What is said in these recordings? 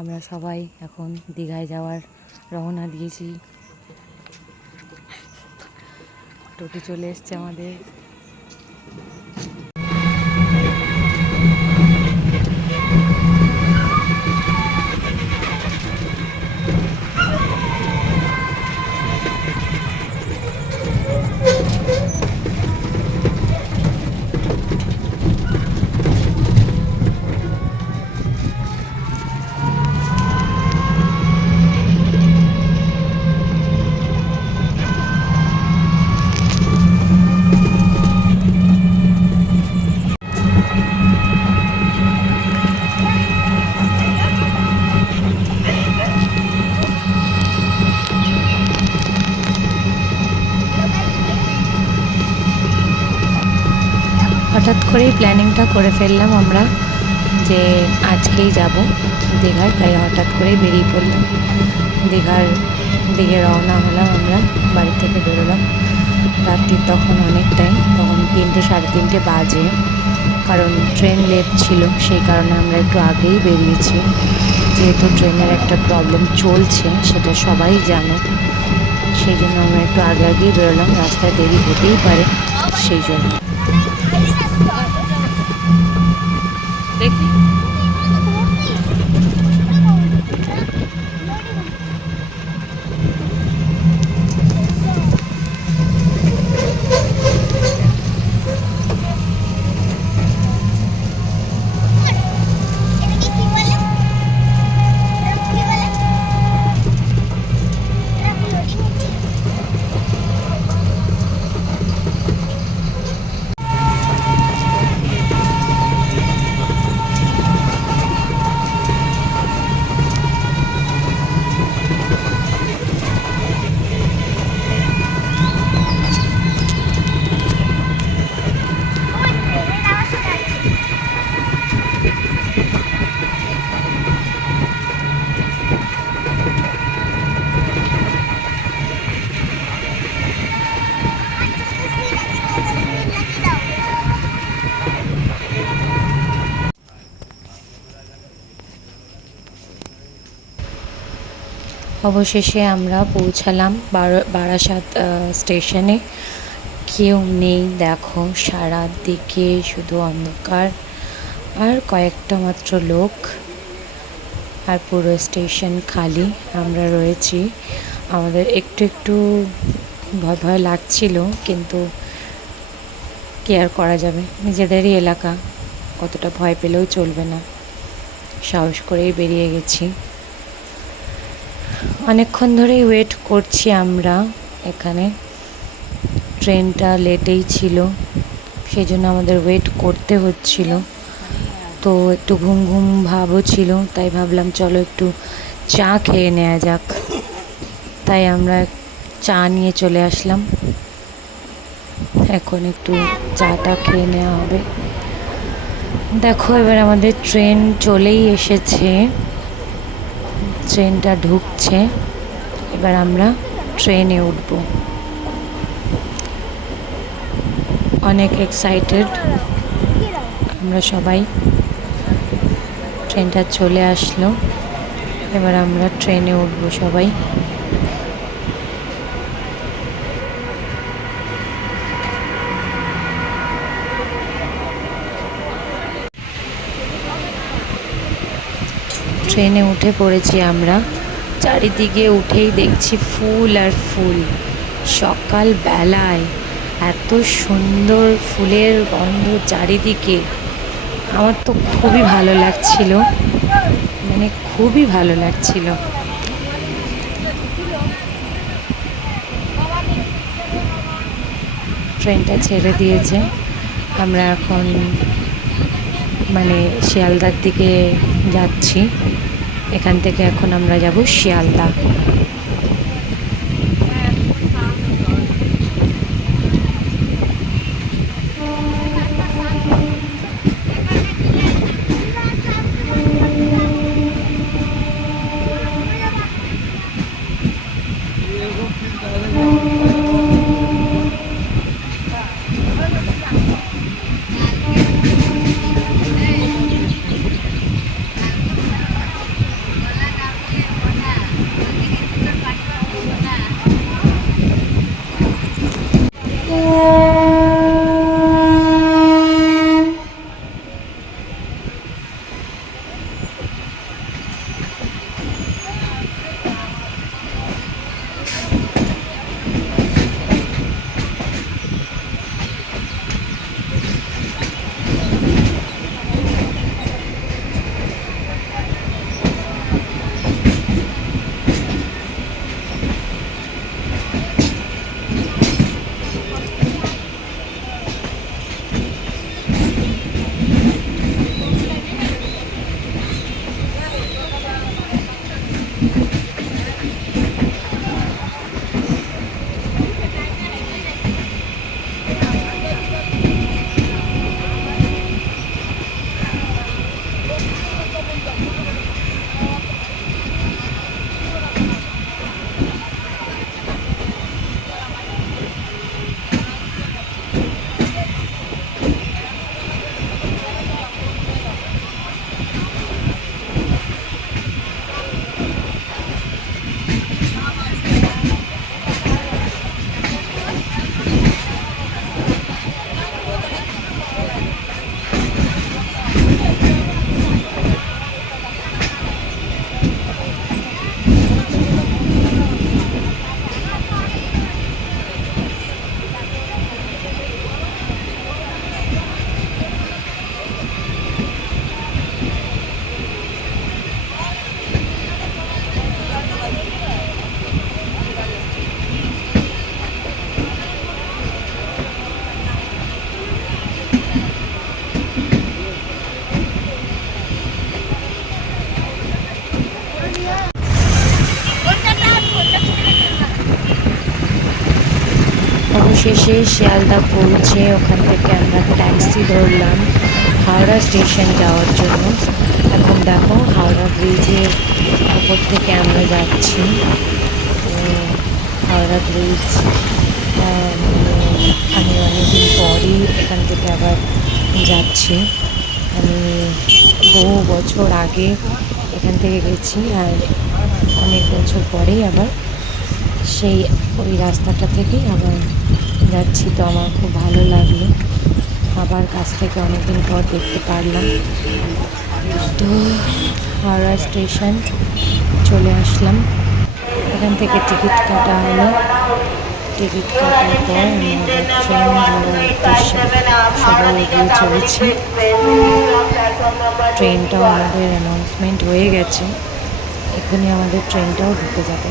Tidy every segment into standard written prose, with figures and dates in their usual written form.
আমরা সবাই এখন দীঘায় যাওয়ার রওনা দিয়েছি। টোটো চলে এসছে আমাদের। হঠাৎ করেই প্ল্যানিংটা করে ফেললাম আমরা যে আজকেই যাব দীঘায়, তাই হঠাৎ করেই বেরিয়ে পড়লাম। দীঘার দিকে রওনা হলাম, আমরা বাড়ি থেকে বেরোলাম রাত্রির তখন অনেক টাইম, তখন 3টে সাড়ে 3টে বাজে, কারণ ট্রেন লেট ছিল, সেই কারণে আমরা একটু আগেই বেরিয়েছি। যেহেতু ট্রেনের একটা প্রবলেম চলছে সেটা সবাই জানে, সেই জন্য আমরা একটু আগে আগেই বেরোলাম, রাস্তায় দেরি হতেই পারে সেই জন্য। দেখি অবশেষে আমরা পৌঁছালাম বারাসাত স্টেশনে। কেউ নেই, দেখো সারা দিকে শুধু অন্ধকার আর কয়েকটা মাত্র লোক, আর পুরো স্টেশন খালি। আমরা রয়েছি, আমাদের একটু একটু ভয় ভয় লাগছিল, কিন্তু কি আর করা যাবে, নিজেদেরই এলাকা, কতটা ভয় পেলেও চলবে না, সাহস করেই বেরিয়ে গেছি। অনেকক্ষণ ধরেই ওয়েট করছি আমরা এখানে, ট্রেনটা লেটেই ছিল, সেই জন্য আমাদের ওয়েট করতে হচ্ছিল। তো একটু ঘুম ঘুম ভাবও ছিল, তাই ভাবলাম চলো একটু চা খেয়ে নেওয়া যাক, তাই আমরা চা নিয়ে চলে আসলাম। এখন একটু চাটা খেয়ে নেওয়া হবে। দেখো এবার আমাদের ট্রেন চলেই এসেছে, ট্রেনটা ঢুকছে, এবার আমরা ট্রেনে উঠব। অনেক এক্সাইটেড আমরা সবাই। ট্রেনটা চলে আসলো, এবার আমরা ট্রেনে উঠব সবাই। ট্রেনে উঠে পড়েছি আমরা, চারিদিকে উঠেই দেখছি ফুল আর ফুল। সকাল বেলায় এত সুন্দর ফুলের গন্ধ চারিদিকে, আমার তো খুবই ভালো লাগছিল, মানে খুবই ভালো লাগছিল। ট্রেনটা ছেড়ে দিয়েছে, আমরা এখন মানে শিয়ালদার দিকে যাচ্ছি। এখান থেকে এখন আমরা যাব শিয়ালদা। অবশেষে শিয়ালদা পৌঁছে ওখান থেকে আমরা ট্যাক্সি ধরলাম হাওড়া স্টেশন যাওয়ার জন্য। এখন দেখো হাওড়া ব্রিজের ওপর থেকে আমরা যাচ্ছি। তো হাওড়া ব্রিজ আমি অনেকদিন পরই এখান থেকে আবার যাচ্ছি। আমি বহু বছর আগে এখান থেকে গেছি, আর অনেক বছর পরেই আবার ওই রাস্তাটা থেকেই আবার যাচ্ছি। তো আমার খুব ভালো লাগলো, আবার কাছ থেকে অনেকদিন পর দেখতে পারলাম। তো হাওড়া স্টেশন চলে আসলাম, এখান থেকে টিকিট কাটা হলো। টিকিট কাটার পর আমি আবার ট্রেন ধরার উদ্দেশ্যে সবাই এগিয়ে চলেছি। ট্রেনটাও আমাদের অ্যানাউন্সমেন্ট হয়ে গেছে, এখনই আমাদের ট্রেনটাও ঢুকে যাবে।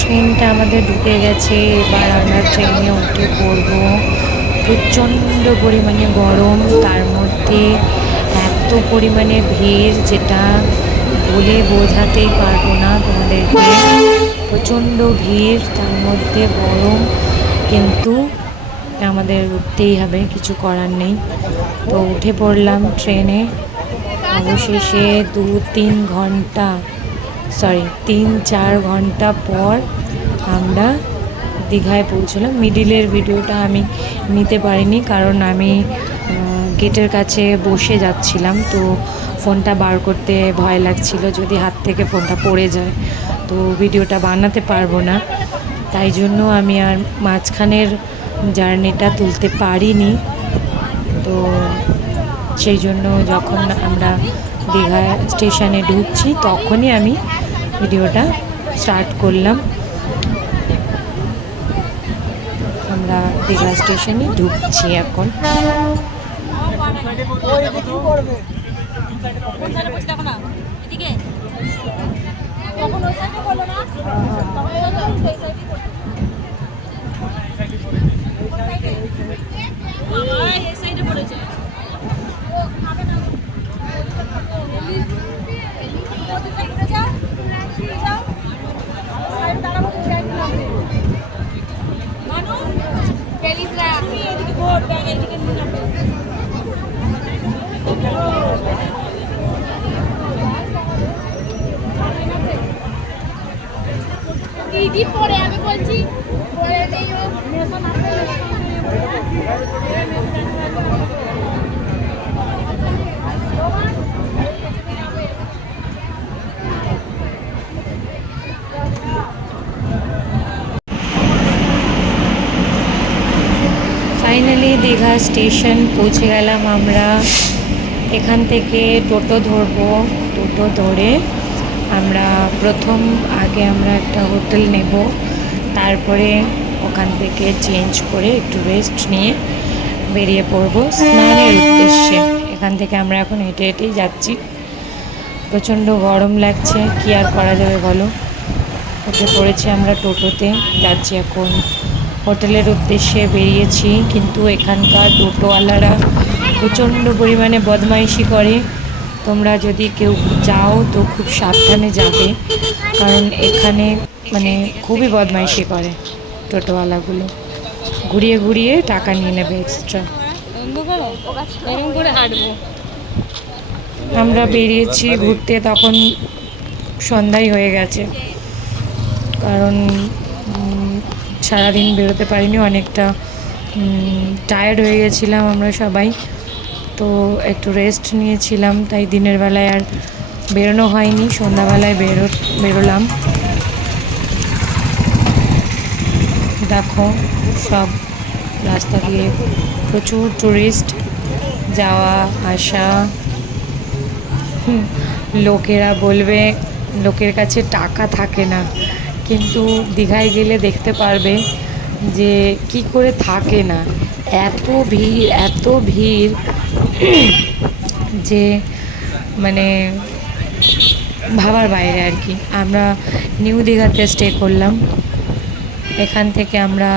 ট্রেনটা আমাদের ঢুকে গেছে, এবার আমরা ট্রেনে উঠে পড়বো। প্রচণ্ড পরিমাণে গরম, তার মধ্যে এত পরিমাণে ভিড় যেটা বলে বোঝাতেই পারবো না তোমাদেরকে। প্রচণ্ড ভিড়, তার মধ্যে গরম, কিন্তু আমাদের উঠতেই হবে, কিছু করার নেই। তো উঠে পড়লাম ট্রেনে। অবশেষে 3-4 ঘন্টা পর আমরা দীঘায় পৌঁছলাম। মিডিলের ভিডিওটা আমি নিতে পারিনি, কারণ আমি গেটের কাছে বসে যাচ্ছিলাম, তো ফোনটা বার করতে ভয় লাগছিল, যদি হাত থেকে ফোনটা পড়ে যায় তো ভিডিওটা বানাতে পারবো না। তাই জন্য আমি আর মাঝখানের জার্নিটা তুলতে পারিনি। তো সেই জন্য যখন আমরা দীঘা স্টেশনে ঢুকছি তখনই আমি ভিডিওটা স্টার্ট করলাম। আমরা দীঘা স্টেশনে ঢুকছি এখন। দিদি পরে আমি বলছি পরে নেই ও ফাইনালি দীঘা স্টেশন পৌঁছে গেলাম আমরা। এখান থেকে টোটো ধরবো, টোটো ধরে আমরা আগে আমরা একটা হোটেল নেব, তারপরে ওখান থেকে চেঞ্জ করে একটু রেস্ট নিয়ে বেরিয়ে পড়বো স্নানের উদ্দেশ্যে। এখান থেকে আমরা এখন হেঁটে হেঁটেই যাচ্ছি, প্রচণ্ড গরম লাগছে, কি আর করা যাবে বলো। উঠে পড়েছি আমরা টোটোতে, যাচ্ছি এখন হোটেলের উদ্দেশ্যে বেরিয়েছি। কিন্তু এখানকার টোটোওয়ালারা প্রচণ্ড পরিমাণে বদমাইশি করে, তোমরা যদি কেউ যাও তো খুব সাবধানে যাবে, কারণ এখানে মানে খুবই বদমাইশি করে টোটোওয়ালাগুলো, ঘুরিয়ে ঘুরিয়ে টাকা নিয়ে নেবে এক্সট্রা। আমরা বেরিয়েছি ঘুরতে, তখন সন্ধ্যাই হয়ে গেছে, কারণ সারাদিন বেরোতে পারিনি, অনেকটা টায়ার্ড হয়ে গেছিলাম আমরা সবাই, তো একটু রেস্ট নিয়েছিলাম, তাই দিনের বেলায় আর বেরোনো হয়নি, সন্ধ্যাবেলায় বেরোলাম। দেখো সব রাস্তা দিয়ে প্রচুর টুরিস্ট যাওয়া আসা। লোকেরা বলবে লোকের কাছে টাকা থাকে না, কিন্তু দীঘায় গেলে দেখতে পারবে যে কি করে থাকে না। এত ভিড়, এত ভিড় যে মানে ভাবার বাইরে আর কি। আমরা নিউ দীঘাতে স্টে করলাম। এখান থেকে আমরা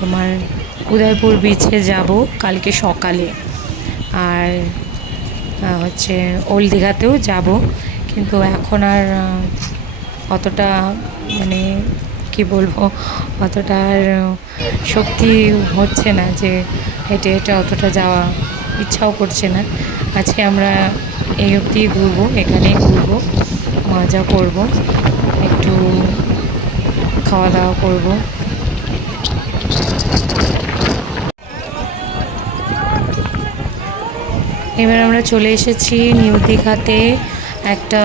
তোমার উদয়পুর বিচে যাব কালকে সকালে। আর হচ্ছে ওল্ড দীঘাতেও যাব, কিন্তু এখন আর অতটা মানে কি বলবো, অতটা আর শক্তি হচ্ছে না যে হেঁটে হেঁটে অতটা যাওয়া, ইচ্ছাও করছে না। আজকে আমরা এই অবধি ঘুরবো, এখানেই ঘুরবো, মজা করব, একটু খাওয়া দাওয়া করব। এবার আমরা চলে এসেছি নিউ দীঘাতে, একটা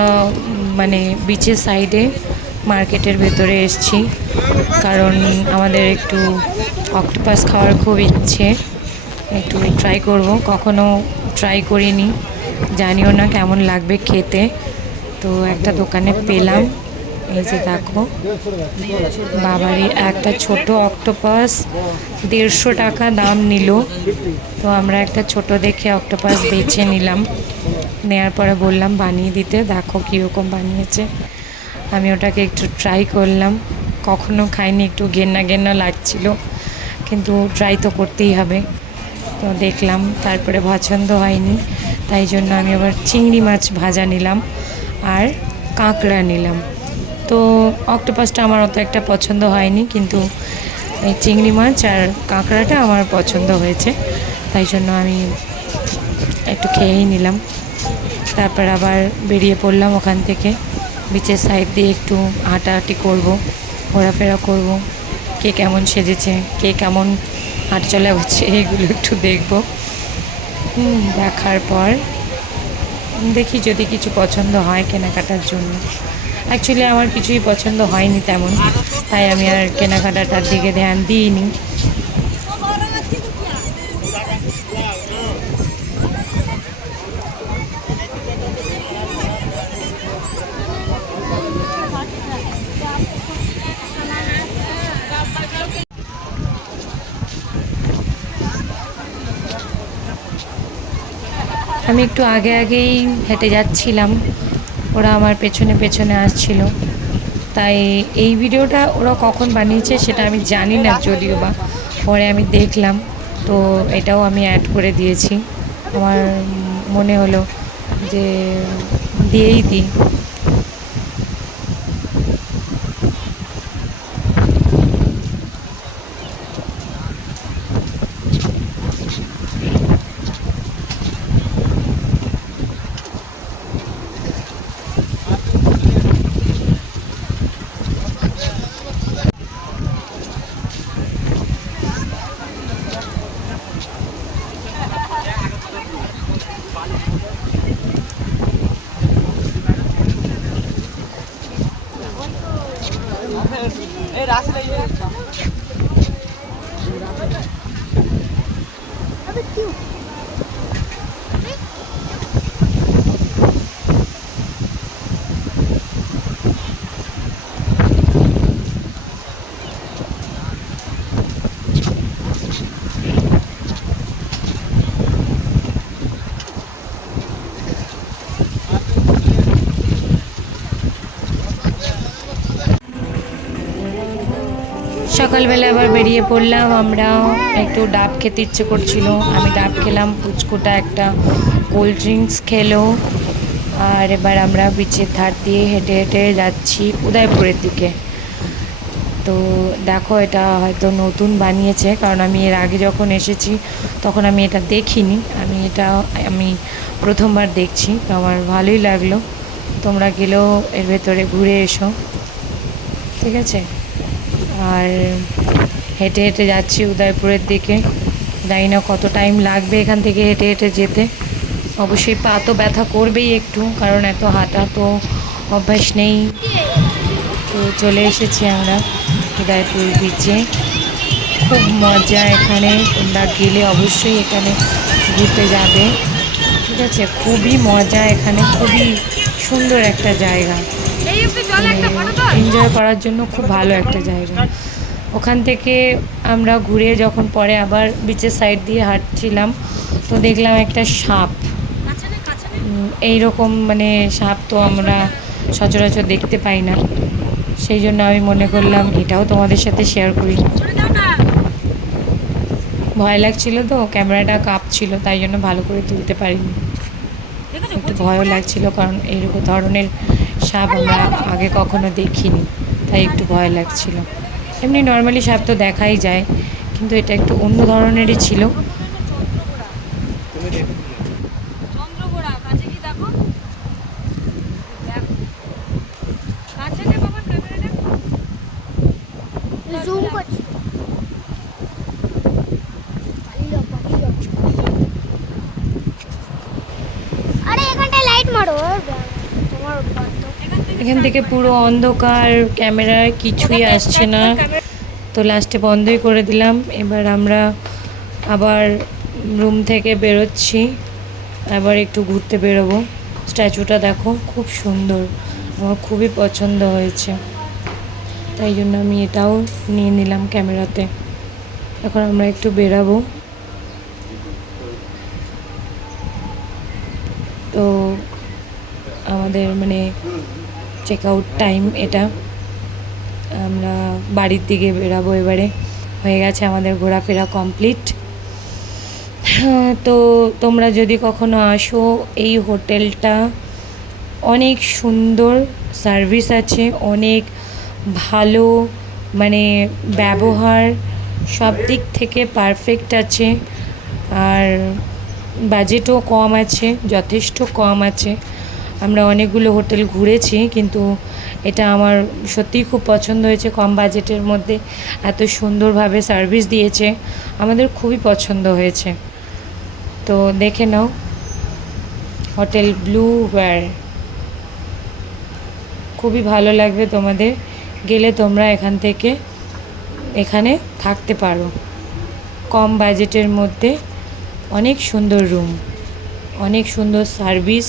মানে বিচের সাইডে মার্কেটের ভেতরে এসেছি, কারণ আমাদের একটু অক্টোপাস খাওয়ার খুব ইচ্ছে, একটু ট্রাই করব। কখনো ট্রাই করিনি, জানিও না কেমন লাগবে খেতে। তো একটা দোকানে পেলাম, এই যে দেখো, বাবারই একটা ছোট অক্টোপাস 150 টাকা দাম নিল। তো আমরা একটা ছোট দেখে অক্টোপাস বেছে নিলাম, নেওয়ার পরে বললাম বানিয়ে দিতে। দেখো কীরকম বানিয়েছে, আমি ওটাকে একটু ট্রাই করলাম। কখনো খাইনি, একটু ঘেন্না ঘেন্না লাগছিল, কিন্তু ট্রাই তো করতেই হবে। তো দেখলাম, তারপরে পছন্দ হয়নি, তাই জন্য আমি আবার চিংড়ি মাছ ভাজা নিলাম আর কাঁকড়া নিলাম। তো অক্টোপাসটা আমার অত একটা পছন্দ হয়নি, কিন্তু এই চিংড়ি মাছ আর কাঁকড়াটা আমার পছন্দ হয়েছে, তাই জন্য আমি একটু খেয়েই নিলাম। তারপর আবার বেরিয়ে পড়লাম ওখান থেকে। বিচের সাইড দিয়ে একটু হাঁটাহাঁটি করব, ঘোরাফেরা করব, কে কেমন সেজেছে, কে কেমন হাঁটাচলা হচ্ছে, এগুলো একটু দেখব। দেখার পর দেখি যদি কিছু পছন্দ হয় কেনাকাটার জন্য। অ্যাকচুয়ালি আমার কিছুই পছন্দ হয়নি তেমন, তাই আমি আর কেনাকাটাটার দিকে ধ্যান দিইনি। আমি একটু আগে আগেই হেঁটে যাচ্ছিলাম, ওরা আমার পেছনে পেছনে আসছিল, তাই এই ভিডিওটা ওরা কখন বানিয়েছে সেটা আমি জানি না, যদিও বা পরে আমি দেখলাম, তো এটাও আমি অ্যাড করে দিয়েছি। আমার মনে হলো যে দিয়েই দিই। সকালবেলা আবার বেরিয়ে পড়লাম আমরা, একটু ডাব খেতে ইচ্ছে করছিল, আমি ডাব খেলাম, পুচকুটা একটা কোল্ড ড্রিঙ্কস খেলো। আর এবার আমরা বিচের ধার দিয়ে হেঁটে হেঁটে যাচ্ছি উদয়পুরের দিকে। তো দেখো, এটা হয়তো নতুন বানিয়েছে, কারণ আমি এর আগে যখন এসেছি তখন আমি এটা দেখিনি, আমি প্রথমবার দেখছি, তো আমার ভালোই লাগলো। তোমরা গেলেও এর ভেতরে ঘুরে এসো, ঠিক আছে। আর হেঁটে হেঁটে যাচ্ছি উদয়পুরের দিকে, জানি না কত টাইম লাগবে এখান থেকে হেঁটে হেঁটে যেতে। অবশ্যই পা তো ব্যথা করবেই একটু, কারণ এত হাঁটা তো অভ্যাস নেই। তো চলে এসেছি আমরা উদয়পুর বিচে। খুব মজা এখানে, তোমরা গেলে অবশ্যই এখানে ঘুরতে যাবে, ঠিক আছে? খুবই মজা এখানে, খুবই সুন্দর একটা জায়গা, এনজয় করার জন্য খুব ভালো একটা জায়গা। ওখান থেকে আমরা ঘুরে যখন পরে আবার বিচের সাইড দিয়ে হাঁটছিলাম, তো দেখলাম একটা সাপ। এইরকম মানে সাপ তো আমরা সচরাচর দেখতে পাই না, সেই জন্য আমি মনে করলাম এটাও তোমাদের সাথে শেয়ার করি। ভয় লাগছিল তো, ক্যামেরাটা কাঁপছিল, তাই জন্য ভালো করে তুলতে পারিনি। একটু ভয়ও লাগছিল, কারণ এইরকম ধরনের সাপ আমরা আগে কখনো দেখিনি, তাই একটু ভয় লাগছিল। এমনি নর্মালি সাপ তো দেখাই যায়, কিন্তু এটা একটু অন্য ধরনেরই ছিল। জুম করছি। আরে এখানটায় লাইট মারো, তোমার এখান থেকে পুরো অন্ধকার, ক্যামেরায় কিছুই আসছে না, তো লাস্টে বন্ধই করে দিলাম। এবার আমরা আবার রুম থেকে বেরোচ্ছি, আবার একটু ঘুরতে বেরোবো। স্ট্যাচুটা দেখো খুব সুন্দর, আমার খুবই পছন্দ হয়েছে, তাই জন্য আমি এটাও নিয়ে নিলাম ক্যামেরাতে। এখন আমরা একটু বেরাবো। তো আমাদের মানে চেক আউট টাইম এটা, আমরা বাড়ির দিকে বেরাবো এবারে। হয়ে গেছে আমাদের ঘোরাফেরা কমপ্লিট। তো তোমরা যদি কখনো আসো, এই হোটেলটা অনেক সুন্দর, সার্ভিস আছে অনেক ভালো, মানে ব্যবহার সব দিক থেকে পারফেক্ট আছে, আর বাজেটও কম আছে, যথেষ্ট কম আছে। আমরা অনেকগুলো হোটেল ঘুরেছি, কিন্তু এটা আমার সত্যিই খুব পছন্দ হয়েছে। কম বাজেটের মধ্যে এত সুন্দরভাবে সার্ভিস দিয়েছে, আমাদের খুবই পছন্দ হয়েছে। তো দেখে নাও, হোটেল ব্লু ওয়্যার, খুবই ভালো লাগবে তোমাদের। গেলে তোমরা এখান থেকে এখানে থাকতে পারো, কম বাজেটের মধ্যে অনেক সুন্দর রুম, অনেক সুন্দর সার্ভিস,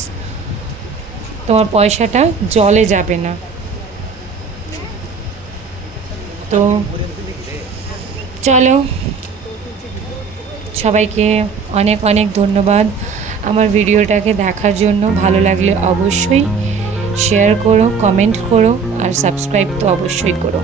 তোমার পয়সাটা জলে যাবে না। তো চলো, সবাইকে অনেক অনেক ধন্যবাদ আমার ভিডিওটাকে দেখার জন্য। ভালো লাগলে অবশ্যই শেয়ার করো, কমেন্ট করো, আর সাবস্ক্রাইব তো অবশ্যই করো।